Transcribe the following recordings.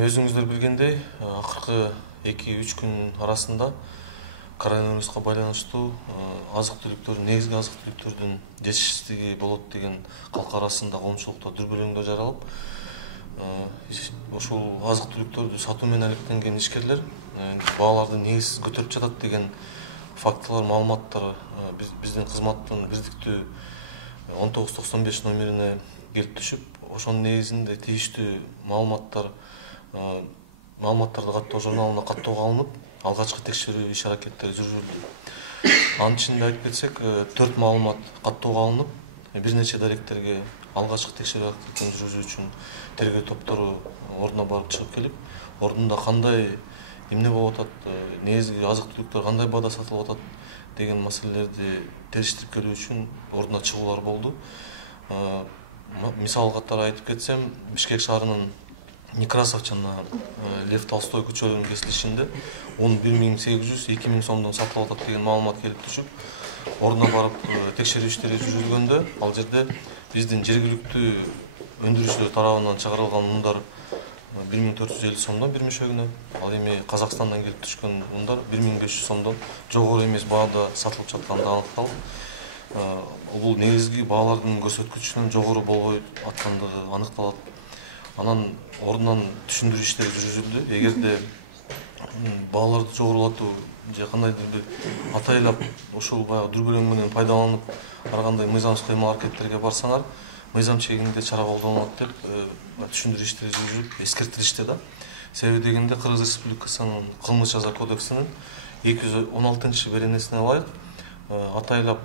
Өзүңүздөр билгендей, акыркы 2-3 күн арасында коронавируска байланыштуу азык-түлүктөрдүн, негизги азык-түлүктөрдүн жетишсиздиги болот деген калк арасында коомчулукта дүрбөлөңдөө жаралып, ушул азык-түлүктөрдү сатуу менен алектенген ишкерлер бааларды негизсиз көтөрүп жатат деген фактылар, маалыматтар биздин кызматтын бирдиктүү 1995 номерине келип түшүп, ошонун негизинде тийиштүү маалыматтарды каттоо журналына каттоого алынып, алгачкы текшерүү иш-аракеттери жүргүзүлдү. Анын ичинде айтып кетсек, 4 маалымат каттоого алынып, бир нече даректерге алгачкы текшерүү аракетин жүргүзүү үчүн тергөө топтору ордуна барып чыгып келип, ордунда кандай эмне болуп атат, негизги азык-түлүктөр кандай баада сатылып атат деген маселелерди териштирип келүү үчүн ордуна чыгуулар болду. Мисал катары айтып кетсем, Бишкек шаарынын Некрасов жана Лев Толстой көчөлөрүнүн кесилишинде он 1800-2000 сомдон сатылып атат деген маалымат келип түшүп, ордуна барып текшерүү иштери жүргүзүлгөндө, ал жерде биздин жергиликтүү өндүрүүчүлөр тарабынан чыгарылган ундар 1450 сомдон бир мешөгүнө, ал эми Казакстандан келип түшкөн ундар 1500 сомдон жогору эмес баада сатылып жатканы аныкталып, бул негизги баалардын көрсөткүчүнөн жогору болбой аткандыгы аныкталат. Анан ордунан түшүндүрүү иштери жүргүзүлдү. Эгерде бааларды жогорулатуу же кандайдыр бир атайлап ушул баягы дүрбөлөң менен пайдаланып, ар кандай мыйзамсыз кыймыл-аракеттерге барсаңар, мыйзам чегинде чара колдонулат деп түшүндүрүү иштери жүргүзүлүп, эскертилишти да. Себеби дегенде Кыргыз Республикасынын кылмыш жаза кодексинин 216-беренесине ылайык атайлап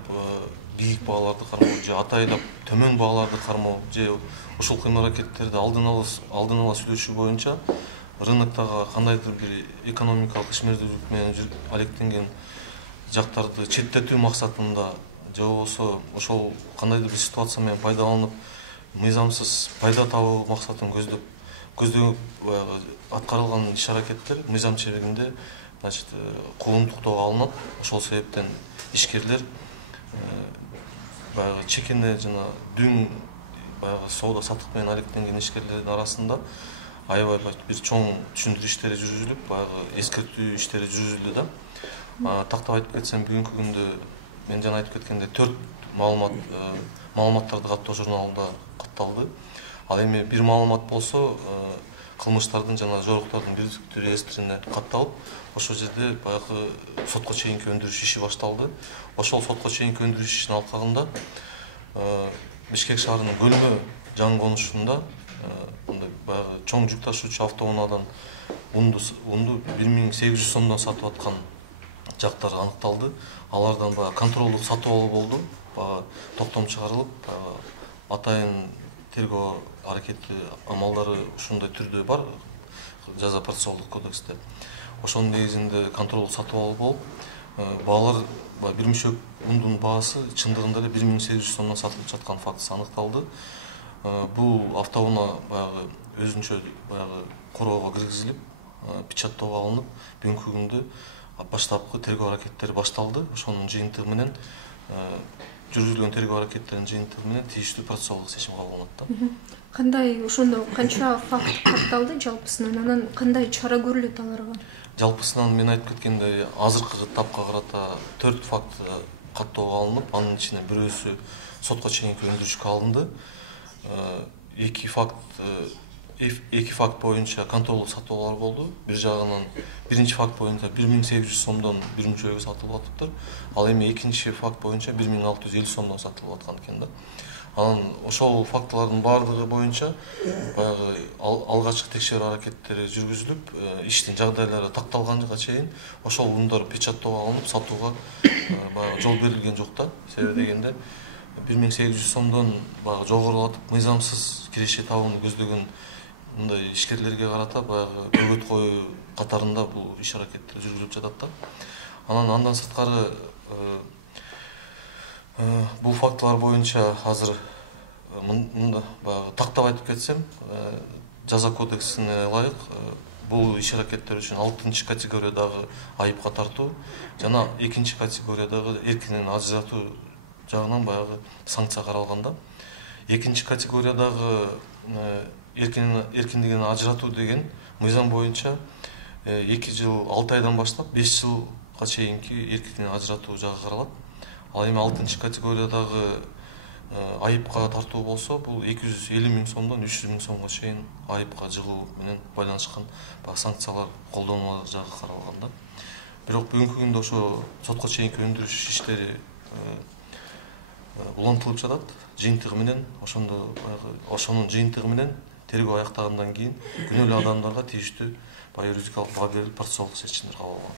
бийик бааларды кармоо же атайлап төмөн бааларды кармоо же ушул кыймыл-аракеттерди алдын ала сүйлөшүү боюнча рыноктогу кандайдыр бир экономикалык ишмердүүлүк менен алектенген жактарды четтетүү максатында же болбосо ошол кандайдыр бир ситуация менен пайдаланып мыйзамсыз пайда табуу максатын көздөгөн аткарылган иш-аракеттер мыйзам чегинде куугунтуктоого алынат. Ошол себептен ишкерлер баягы чекене жана дүң баягы соода саттык менен алектенген ишкерлердин арасында аябай бир чоң түшүндүрүү иштери жүргүзүлүп, баягы эскертүү иштери жүргүзүлдү да. Тактап айтып кетсем, бүгүнкү күндө мен жана айтып кеткендей 4 маалыматтарды каттоо журналында катталды. Ал эми бир маалымат болсо кылмыштардын жана жоруктардын бирдиктүү реестрине катталып, ошол жерде баягы сотко чейинки өндүрүш иши башталды. Ошол сотко чейинки өндүрүш ишинин алкагында Бишкек шаарынын Көлмө жаңы конушунда мындай баягы чоң жүк ташуучу автоунаадан унду 1800 сомдон сатып аткан жактар аныкталды. Алардан баягы контролдук сатып алуу болду. Баягы токтом чыгарылып, атайын тергөө аракети амалдары ушундай түрдө бар жаза процессуалдык кодексте. Ошонун негизинде контролдук сатып алуу болуп, баалар бир мешок ундун баасы чындыгында эле 1800 сомдон сатылып жаткан фактысы аныкталды. Бул автоунаа баягы өзүнчө баягы короого киргизилип, печаттоого алынып, бүгүнкү күндө баштапкы тергөө аракеттери башталды. Ошонун жыйынтыгы менен жүргүзүлгөн тергөө аракеттеринин жыйынтыгы менен тийиштүү процессуалдык чечим кабыл алынат да. Кандай ошондо канча факт катталды жалпысынан, анан кандай чара көрүлөт аларга? Жалпысынан мен айтып кеткендей, азыркы тапка карата 4 факт каттоого алынып, анын ичинен бирөөсү сотко чейинки өндүрүшкө алынды. Эки факт боюнча контролдук сатуулар болду. Бир жагынан биринчи факт боюнча 1800 сомдон бир мешөөгө сатылып атыптыр. Ал эми экинчи факт боюнча 1650 сомдон сатылып аткан экен да. Анан ошол фактылардын баардыгы боюнча баягы алгачкы текшерүү аракеттери жүргүзүлүп, иштин жагдайлары такталганга чейин ошол ундар печаттоого алынып, сатууга баягы жол берилген жок да. Себеби дегенде 1800 сомдон баягы жогорулатып мыйзамсыз киреше табууну көздөгөн мындай ишкерлерге карата баягы бөгөт коюу катарында бул иш-аракеттер жүргүзүлүп жатат да. Андан сырткары бул фактылар боюнча азыр мында баягы тактап айтып кетсем, жаза кодексине ылайык бул иш-аракеттер үчүн 6-категориядагы айыпка тартуу жана 2-категориядагы эркинен ажыратуу жагынан баягы санкция каралган да. 2-категориядагы эркиндигин ажыратуу деген мыйзам боюнча 2 жыл 6 айдан баштап 5 жылга чейинки эркиндигин ажыратуу жагы каралат. Ал эми 6 категориядагы айыпка тартуу болсо, бул 250 миң сомдон 300 миң сомго чейин айыпка жыгуу менен байланышкан санкциялар колдонулары жагы каралган да. Бирок бүгүнкү күндө ошо сотко чейинки өндүрүш иштери улантылып жатат. Жыйынтыгы менен ошонун жыйынтыгы менен тергөө аяктагандан кийин күнөөлүү адамдарга тийиштүү юридикалык баа берилип процессуалдык чечимдер кабыл алынат.